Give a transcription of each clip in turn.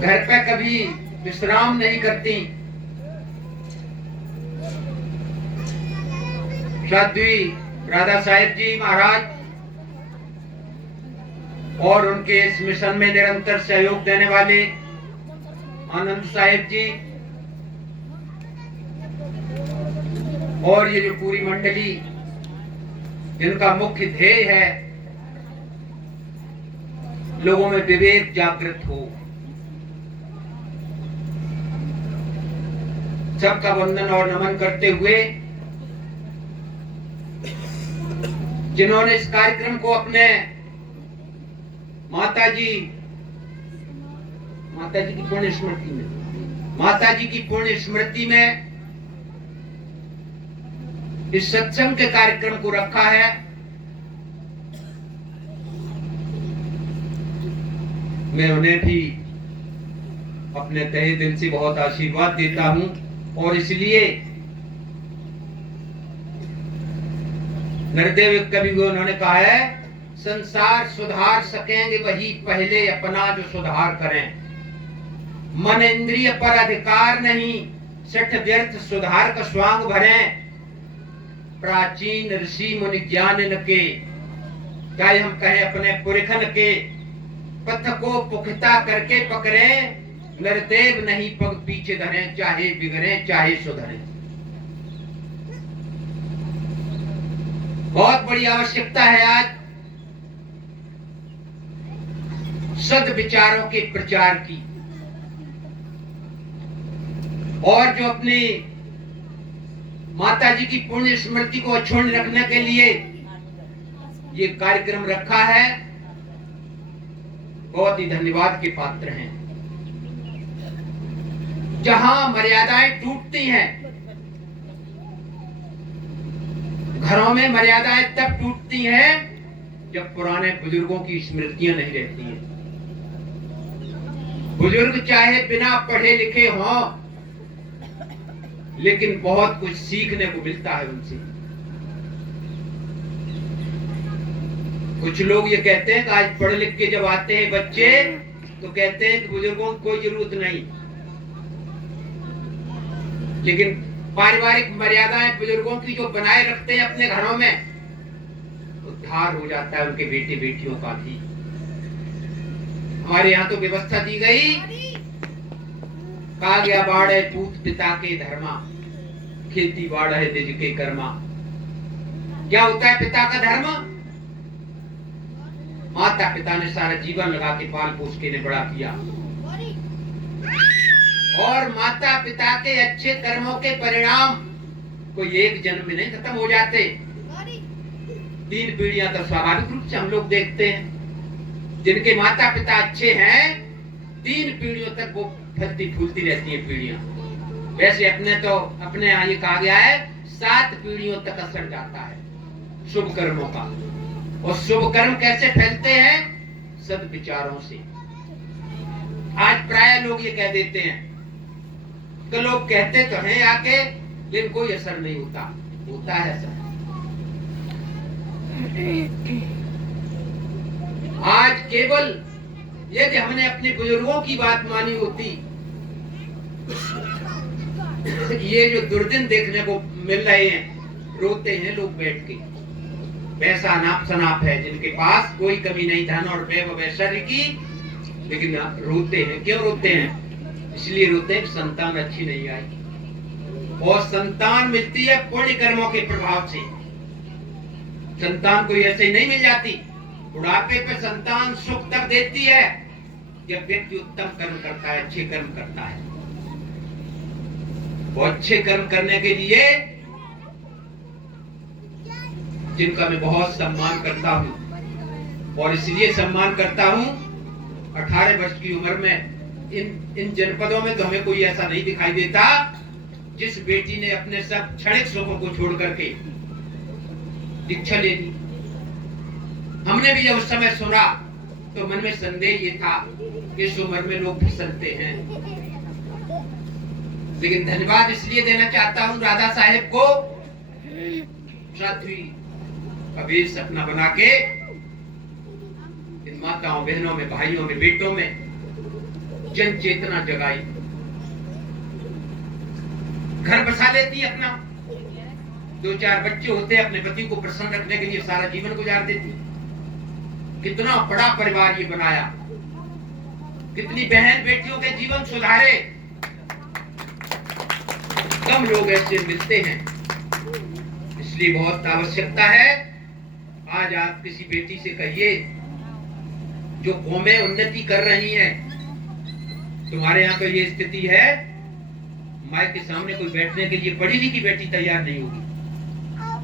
घर पे कभी विश्राम नहीं करती। साध्वी राधा साहेब जी महाराज और उनके इस मिशन में निरंतर सहयोग देने वाले आनंद साहेब जी और ये जो पूरी मंडली, इनका मुख्य ध्येय है लोगों में विवेक जागृत हो। सबका वंदन और नमन करते हुए जिन्होंने इस कार्यक्रम को अपने माता जी की पुण्य स्मृति में इस सत्संग के कार्यक्रम को रखा है, मैं उन्हें भी अपने तहे दिल से बहुत आशीर्वाद देता हूं। और इसलिए नरदेव कवि को उन्होंने कहा है, संसार सुधार सकेंगे वही पहले अपना जो सुधार करें। मन इंद्रिय पर अधिकार नहीं, सठ व्यर्थ सुधार का स्वांग भरें। प्राचीन ऋषि मुनि ज्ञान के, चाहे हम कहें अपने पुरखन के, पथ को पुख्ता करके पकड़ें। नरदेव नहीं पग पीछे धरें, चाहे बिगड़े चाहे सुधरें। बहुत बड़ी आवश्यकता है आज सद विचारों के प्रचार की। और जो अपनी माता जी की पुण्य स्मृति को अक्षुण्ण रखने के लिए ये कार्यक्रम रखा है, बहुत ही धन्यवाद के पात्र हैं। जहां मर्यादाएं टूटती हैं, घरों में मर्यादाएं तब टूटती हैं जब पुराने बुजुर्गों की स्मृतियां नहीं रहती हैं। बुजुर्ग चाहे बिना पढ़े लिखे हों, लेकिन बहुत कुछ सीखने को मिलता है उनसे। कुछ लोग ये कहते हैं कि आज पढ़ लिख के जब आते हैं बच्चे तो कहते हैं कि बुजुर्गों की कोई जरूरत नहीं, लेकिन पारिवारिक मर्यादाएं बुजुर्गों की जो बनाए रखते हैं अपने घरों में, उद्धार हो जाता है उनके बेटे बेटियों का भी। हमारे यहाँ तो व्यवस्था दी गई, कहा गया बाढ़ पूत पिता के धर्मा, खेती बाढ़ है निज के कर्मा। क्या होता है पिता का धर्म? माता पिता ने सारा जीवन लगा के पाल पोस के ने बड़ा किया, और माता पिता के अच्छे कर्मों के परिणाम कोई एक जन्म में नहीं खत्म हो जाते। 3 पीढ़ियां तो स्वाभाविक रूप से हम लोग देखते हैं, जिनके माता पिता अच्छे हैं 3 पीढ़ियों तक वो फलती फूलती रहती है पीढ़ियां। वैसे अपने यहाँ ये कहा गया है 7 पीढ़ियों तक असर जाता है शुभ कर्मों का। और शुभ कर्म कैसे फैलते हैं? सद विचारों से। आज प्राय लोग ये कह देते हैं, तो लोग कहते तो हैं आके, लेकिन कोई असर नहीं होता। होता है असर। आज केवल यदि हमने अपने बुजुर्गों की बात मानी होती, ये जो दुर्दिन देखने को मिल रहे हैं, रोते हैं लोग बैठ के। पैसा नाप सनाप है जिनके पास, कोई कमी नहीं धन और वैश्वर्य की, लेकिन रोते हैं। क्यों रोते हैं? इसलिए रोते हैं संतान अच्छी नहीं आई। और संतान मिलती है पुण्य कर्मों के प्रभाव से। संतान कोई ऐसे ही नहीं मिल जाती। बुढ़ापे पे संतान सुख तक देती है जब व्यक्ति उत्तम कर्म करता है, अच्छे कर्म करता है। वो अच्छे कर्म करने के लिए जिनका मैं बहुत सम्मान करता हूं, और इसलिए सम्मान करता हूं, 18 वर्ष की उम्र में इन जनपदों में तो हमें कोई ऐसा नहीं दिखाई देता जिस बेटी ने अपने सब क्षणिक सुखों को छोड़ करके दीक्षा ले ली। हमने भी जब उस समय सुना तो मन में संदेह ये था कि इस उम्र में लोग फिसलते हैं। लेकिन धन्यवाद इसलिए देना चाहता हूं राधा साहेब को, साध्वी कबीर सपना बना के इन माताओं बहनों में, भाइयों में, बेटों में जन चेतना जगाई, घर बसा लेती अपना, 2-4 बच्चे होते, अपने पति को प्रसन्न रखने के लिए सारा जीवन गुजार देती। कितना बड़ा परिवार ये बनाया, कितनी बहन बेटियों के जीवन सुधारे। कम लोग ऐसे मिलते हैं, इसलिए बहुत आवश्यकता है। आज आप किसी बेटी से कहिए जो कौमें उन्नति कर रही हैं, तुम्हारे यहाँ पे ये स्थिति है, माँ के सामने कोई बैठने के लिए पढ़ी लिखी बेटी तैयार नहीं होगी,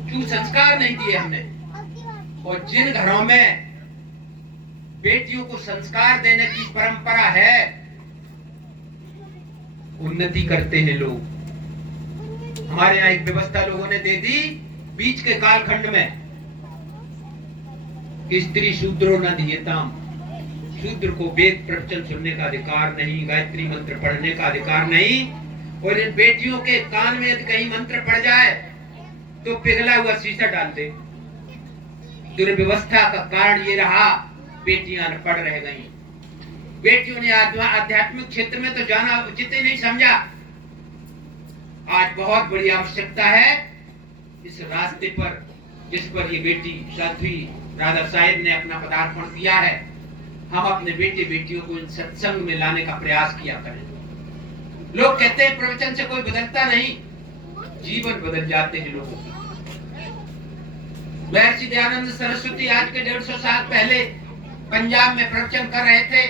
क्यों? संस्कार नहीं दिए हमने। और जिन घरों में बेटियों को संस्कार देने की परंपरा है, उन्नति करते हैं लोग। हमारे यहाँ एक व्यवस्था लोगों ने दे दी बीच के कालखंड में कि स्त्री शूद्रो न दीयताम, शूद्र को वेद प्रवचन सुनने का अधिकार नहीं, गायत्री मंत्र पढ़ने का अधिकार नहीं। और इन बेटियों के कान में यदि कहीं मंत्र पड़ जाए तो पिघला हुआ शीशा डालते। दुर्व्यवस्था का कारण ये रहा, बेटियां अनपढ़ रह गई। बेटियों ने आध्यात्मिक क्षेत्र में तो जाना उचित ही नहीं समझा। आज बहुत बड़ी आवश्यकता है इस रास्ते पर, जिस पर ये बेटी साध्वी राधा साहेब ने अपना पदार्पण किया है, हम अपने बेटे बेटियों को इन सत्संग में लाने का प्रयास किया करें। लोग कहते हैं प्रवचन से कोई बदलता नहीं, जीवन बदल जाते हैं लोगों के। महर्षि दयानंद सरस्वती आज के 150 साल पहले पंजाब में प्रवचन कर रहे थे।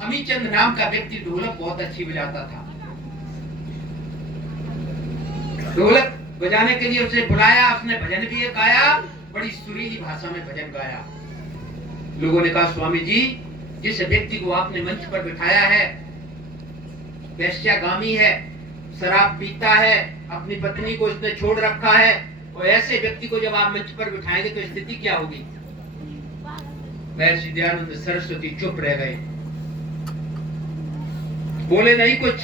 अमीचंद नाम का व्यक्ति ढोलक बहुत अच्छी बजाता था। ढोलक बजाने के लिए उसे बुलाया, उसने भजन भी गाया, बड़ी सुरीली भाषा में भजन गाया। लोगों ने कहा, स्वामी जी, जिस व्यक्ति को आपने मंच पर बिठाया है वेश्यागामी है, शराब पीता है, अपनी पत्नी को इसने छोड़ रखा है, और ऐसे व्यक्ति को जब आप मंच पर बिठाएंगे तो स्थिति क्या होगी? महर्षि दयानंद सरस्वती चुप रह गए, बोले नहीं कुछ।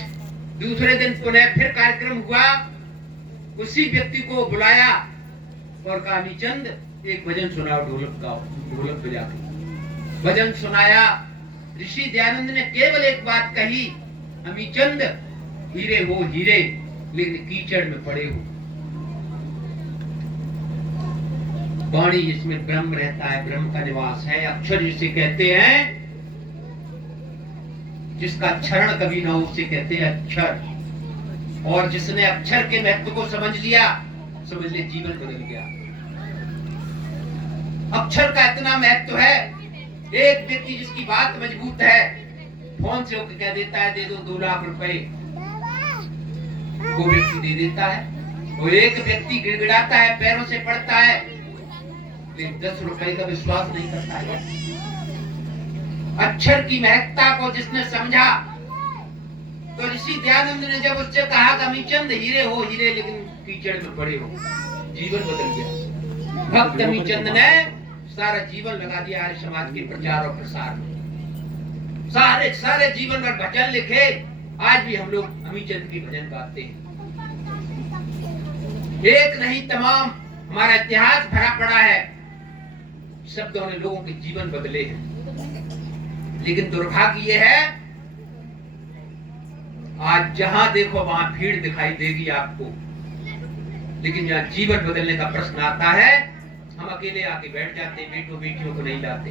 दूसरे दिन पुनः फिर कार्यक्रम हुआ, उसी व्यक्ति को बुलाया और कहा, अमीचंद एक भजन सुनाओ, ढोलक गाओ। ढोलक बजा के भजन सुनाया। ऋषि दयानंद ने केवल एक बात कही, अमीचंद हीरे हो हीरे, लेकिन कीचड़ में पड़े हो। वाणी जिसमें ब्रह्म रहता है, ब्रह्म का निवास है, अक्षर जिसे कहते हैं, जिसका क्षरण कभी ना हो उसे कहते हैं अक्षर। और जिसने अक्षर के महत्व को समझ लिया, समझ ले जीवन बदल गया। अक्षर का इतना महत्व है, एक व्यक्ति जिसकी बात मजबूत है, फोन से होकर कह देता है दे दो 2 लाख रुपए, वो व्यक्ति दे देता है। और एक व्यक्ति गिड़गिड़ाता है, पैरों से पड़ता है, लेकिन 10 रुपए का विश्वास नहीं करता है। अक्षर की महत्ता को जिसने समझा, तो ऋषि दयानंद ने जब उससे कहा कि अमीचंद हीरे हो हीरे, लेकिन कीचड़ में पड़े हो, जीवन बदल गया। भक्त अमीचंद ने सारा जीवन लगा दिया आर्य समाज के प्रचार और प्रसार में। सारे जीवन भर भजन लिखे। आज भी हम लोग अमीचंद की भजन गाते हैं। एक नहीं तमाम हमारा इतिहास भरा पड़ा है, शब्दों ने लोगों के जीवन बदले हैं। लेकिन दुर्भाग्य यह है, आज जहां देखो वहां भीड़ दिखाई देगी आपको, लेकिन जहां जीवन बदलने का प्रश्न आता है, हम अकेले आके बैठ जाते, बेटियों को नहीं लाते।